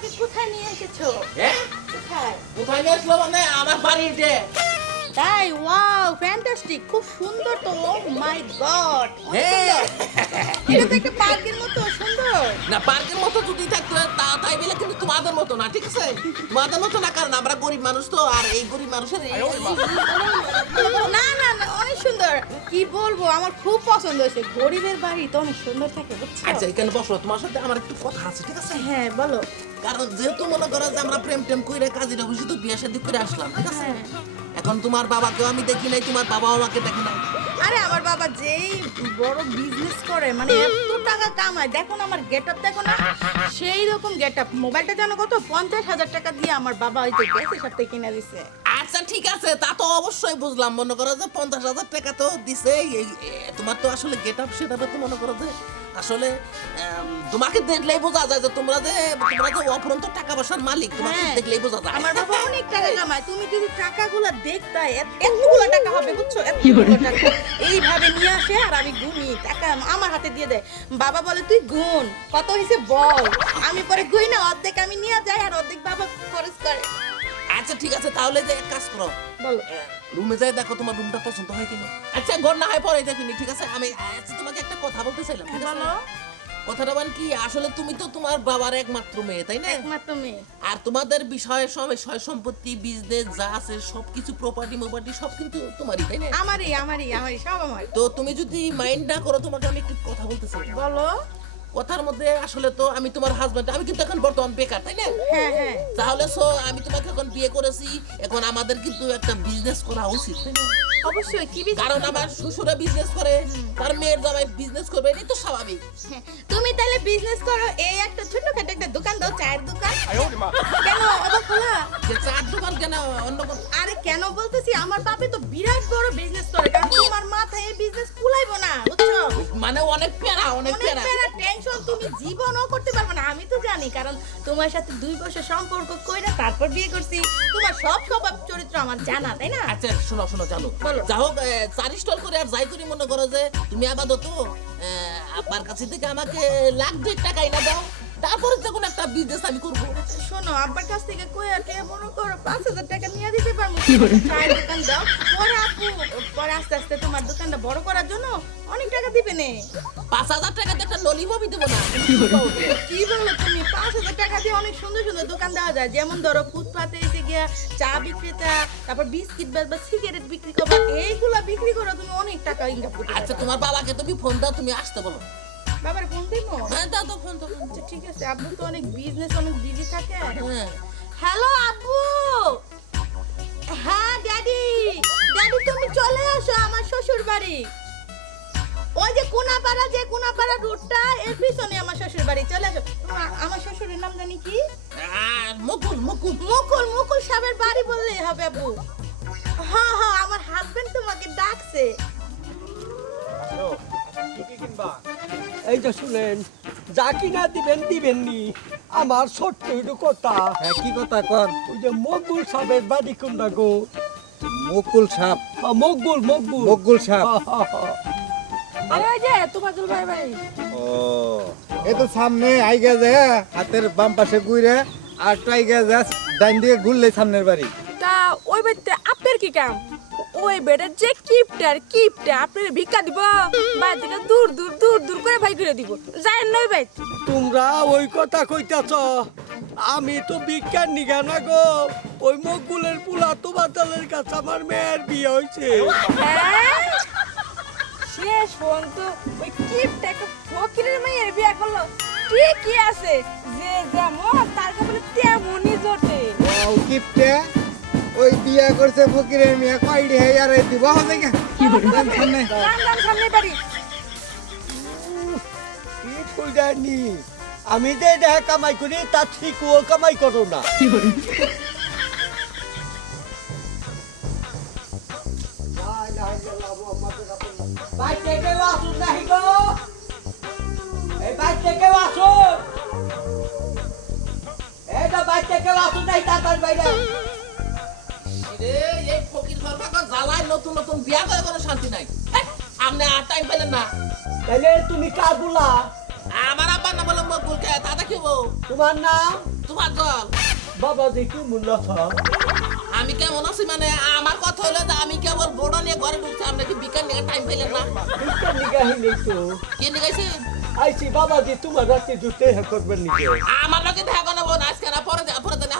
আমাকে কোথায় নিয়ে এসেছ? হ্যাঁ কোথায়? কোথায় নিয়ে আসলো মানে? আমার বাড়িতে তাই? Wow fantastic. খুব সুন্দর তো। ও মাই গড হ্যাঁ এটা তো একটা পার্কের মতো সুন্দর। না পার্কের মতো যদি থাকতো তা তাই বলে কিন্তু তোমাদের মতো না ঠিক আছে? তোমাদের মতো না কারণ আমরা গরিব মানুষ তো আর এই গরিব মানুষের না না না অনেক সুন্দর কি বলব আমার খুব পছন্দ হয়েছে। গরিবের বাড়ি তো অনেক সুন্দর থাকে বুঝছ? আচ্ছা এখানে বসো তোমার সাথে আমার একটু কথা আছে ঠিক আছে? হ্যাঁ বলো। কারণ যেহেতু মনে করো যে আমরা প্রেম টেম কাজীর তো বিয়ে শাদী করে আসলাম ঠিক আছে? এখন তোমার বাবাকেও আমি দেখি নাই তোমার বাবাও আমাকে দেখে নাই। আরে আমার বাবা যেই বড় বিজনেস করে মানে এত টাকা কামায় দেখো না আমার গেট আপ দেখো না সেই রকম গেট আপ মোবাইলটা জানো কত? পঞ্চাশ হাজার টাকা দিয়ে আমার বাবা ওই যে গ্যাসের সাথে কিনে দিছে। আচ্ছা ঠিক আছে তা তো অবশ্যই বুঝলাম। মনে করো যে পঞ্চাশ হাজার টাকা তো দিছে তোমার তো আসলে গেট আপ সেট তো মনে করো যে আসলে তোমাকে দেখলেই বোঝা যায় যে তোমরা যে তোমরা যে অপরন্ত টাকা পয়সার মালিক তোমাকে হ্যাঁ। দেখলেই বোঝা যায়। আমার বাবা অনেক টাকা কামায় তুমি যদি টাকাগুলো দেখতে এতগুলো টাকা হবে বুঝছ? এতগুলো টাকা। এইভাবে নিয়ে আসে আর আমি গুনি টাকা আমার হাতে দিয়ে দেয়। বাবা বলে তুই গুন কত হয়েছে বল? আমি পরে গুই না অর্ধেক আমি নিয়ে যাই আর অর্ধেক বাবা খরচ করে। আচ্ছা ঠিক আছে তাহলে যে এক কাজ করো। রুমে যাই দেখো তোমার রুমটা পছন্দ হয় কিনা। আচ্ছা ঘর না হয় পরে দেখিনি ঠিক আছে? আমি আচ্ছা তোমাকে একটা কথা বলতে চাইলাম বলো। কথাটা মানে কি আসলে তুমি তো তোমার বাবার একমাত্র মেয়ে তাই না? একমাত্র মেয়ে। আর তোমাদের বিষয়ে সব সয় সম্পত্তি বিজনেস যা আছে সবকিছু প্রপার্টি মোপার্টি সব কিন্তু তোমারই তাই না? আমারই আমারই আমারই সব আমার। তো তুমি যদি মাইন্ড না করো তোমাকে আমি একটু কথা বলতে চাই। বলো। কথার মধ্যে আসলে তো আমি তোমার হাজবেন্ড আমি কিন্তু এখন বর্তমান বেকার তাই না? হ্যাঁ হ্যাঁ। তাহলে সো আমি তোমাকে এখন বিয়ে করেছি এখন আমাদের কিন্তু একটা বিজনেস করা উচিত তাই না? অবশ্যই কি কারণ আমার শ্বশুরা বিজনেস করে তার মেয়ের জামাই বিজনেস করবে এটাই তো স্বাভাবিক। হ্যাঁ, তুমি তাহলে বিজনেস করো এই একটা ছোটখাটো একটা দোকান দাও চায়ের দোকান। কেন অবাক হলা? যে চার দোকান কেন অন্য আরে কেন বলতেছি আমার বাপে তো বিরাট বড় বিজনেস করে কারণ তোমার মাথায় মানে অনেক প্যারা অনেক প্যারা। টেনশন তুমি জীবনও করতে পারবে না। আমি তো জানি কারণ তোমার সাথে দুই বছর সম্পর্ক কইরা তারপর বিয়ে করছি। তোমার সব স্বভাব চরিত্র আমার জানা তাই না? আচ্ছা শোনো শোনো জানো। যা হোক চার স্টল করে আর যাই করি মনে করো যে তুমি আপাতত আপনার কাছে থেকে আমাকে লাখ দুই টাকা এনে দাও। তারপরে যখন একটা বিজনেস আমি করব। শোনো আব্বার কাছ থেকে কই আর কে মনে করো পাঁচ হাজার টাকা নিয়ে দিতে পারব? চায়ের দোকান দাও। পরে আপু পরে আস্তে আস্তে তোমার দোকানটা বড় করার জন্য অনেক টাকা দিবে নে। পাঁচ হাজার টাকাতে একটা ললিপপই দেবো না। কি বলো তুমি? পাঁচ হাজার টাকা দিয়ে অনেক সুন্দর সুন্দর দোকান দেওয়া যায়। যেমন ধরো ফুটপাতে এসে গিয়া চা বিক্রেতা তারপর বিস্কিট বা সিগারেট বিক্রি করবা এইগুলা বিক্রি করো তুমি অনেক টাকা ইনকাম করতে আচ্ছা তোমার বাবাকে তুমি ফোন দাও তুমি আসতে বলো। বাবার ফোন দিবো? হ্যাঁ দাও তো ফোন আচ্ছা ঠিক আছে আব্বু তো অনেক বিজনেস অনেক বিজি থাকে। হ্যাঁ। হ্যালো আব্বু! হ্যাঁ ড্যাডি ড্যাডি তুমি চলে আসো আমার শ্বশুর বাড়ি ওই যে কোনাপাড়া যে কোনাপাড়া রোডটা এর পিছনে আমার শ্বশুর বাড়ি চলে আসো। জানি কি? আর মুকুল মুকুল। মুকুল মুকুল সাহেবের বাড়ি বললেই হবে আব্বু হ্যাঁ হ্যাঁ আমার হাজবেন্ড তোমাকে ডাকছে। এই যে শুনেন যা কিনা দিবেন দিবেননি। আমার ছোট্ট একটু কথা। হ্যাঁ কি কথা কর? ওই যে মকবুল সাহেবের বাড়ি কোনটা গো। মুকুল সাপ আ, মকবুল মকবুল মকবুল সাপ হা, হা, হা। আরে ওই যে তোমার ভাই ভাই। ও। এ তো সামনে আইগা যায় হাতের বাম পাশে ঘুরে আর টাইগা যায় ডাইন দিকে ঘুরলে সামনের বাড়ি। তা ওই বাড়িতে আপনার কি কাম? ওই বেডের যে কিপটার কিপটা আপনার ভিক্ষা দিব বাড়ি থেকে দূর দূর দূর দূর করে ভাই করে দিব। যায় নই ভাই তোমরা ওই কথা কইতাছ? আমি তো বিজ্ঞান নিগা না গো। ওই মকবুলের পুলা তোমার দলের কাছে আমার মেয়ের বিয়ে হয়েছে হ্যাঁ? শেষ পর্যন্ত ওই কিপটাকে ফকিরের মেয়ের বিয়ে করল। ঠিকই আছে? যে যেমন তার কাছে তেমনই জোটে। ও কিপটে। ওই বিয়া করছে ফকিরের মেয়ে কয়ডি হে আর এই দিব হবে কে সামনে। সামনে বাড়ি। কি ফুল দেয়নি আমি যে দেখা কামাই করি তার ঠিক ও কামাই করো না। কেউ আসুন নাহি তাড়াতাড়ি বাইরে। রে এই ফকির সরকার জ্বালায় নতুন নতুন বিয়া করে কোনো শান্তি নাই। আপনি আর টাইম পেলেন না। তাইলে তুমি কার বলা? আমার আব্বার নাম হলো মকুল কে কে কি বউ। তোমার নাম? তোমার জল। বাবাজি কি মূল্য আমি কেমন আছি মানে আমার কথা হলো যে আমি কেবল বড় নিয়ে ঘরে ঢুকছি আমরা কি বিকাল নিয়ে টাইম পেলেন না? তো। কি আইছি বাবাজি তোমার রাতে হ্যাঁ করবেন নিকে? আমার লোকে দেখা কোনো বোন না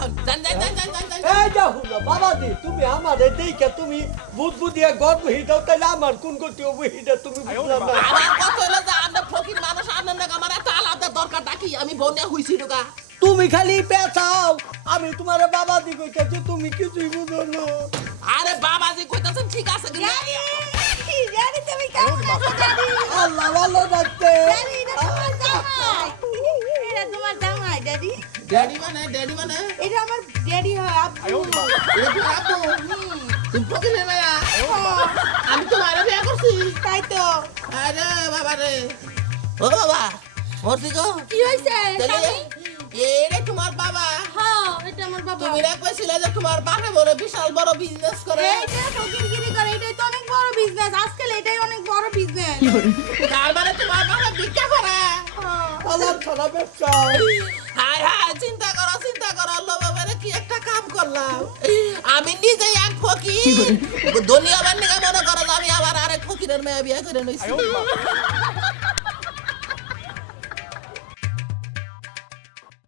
এই যা হুলো বাবাজি তুমি আমারে দেখে তুমি বুধ বুধিয়া গর্ব হিদাও তাইলে আমার কোন গতি হব হিদা তুমি বুঝলাম না। আমার কথা হলো যে আমরা ফকির মানুষ আনন্দ আমার এত আলাদা দরকার ডাকি আমি বোনে হইছি ঢুকা? তুমি খালি পেঁচাও আমি তোমার বাবাজি কইতেছি তুমি কিছুই বুঝো না। আরে বাবাজি কইতাছেন ঠিক আছে জানি তুমি কেমন আছো জানি। আল্লাহ ভালো রাখতে জানি ড্যাডি মানে ড্যাডি মানে এটা আমার ড্যাডি হয় আব্বু এটা তো আপু তুমি ফকিরের মায়া আমি তো মারা বিয়া করছি তাই তো আরে বাবা রে ও বাবা মরছি গো কি হয়েছে তাহলে এরে তোমার বাবা হ্যাঁ এটা আমার বাবা তুমি না কইছিলে যে তোমার বাপে বড় বিশাল বড় বিজনেস করে ফকিরগিরি করে এটাই তো অনেক বড় বিজনেস আজকাল এটাই অনেক বড় বিজনেস তার মানে তোমার বাবা ভিক্ষা করে ব্যবসা করলাম। আমি নিজে এক ফকির। দুনিয়া বান্নিকা মনে করো আমি আবার আরেক ফকিরের মেয়ে বিয়ে করে নিয়েছি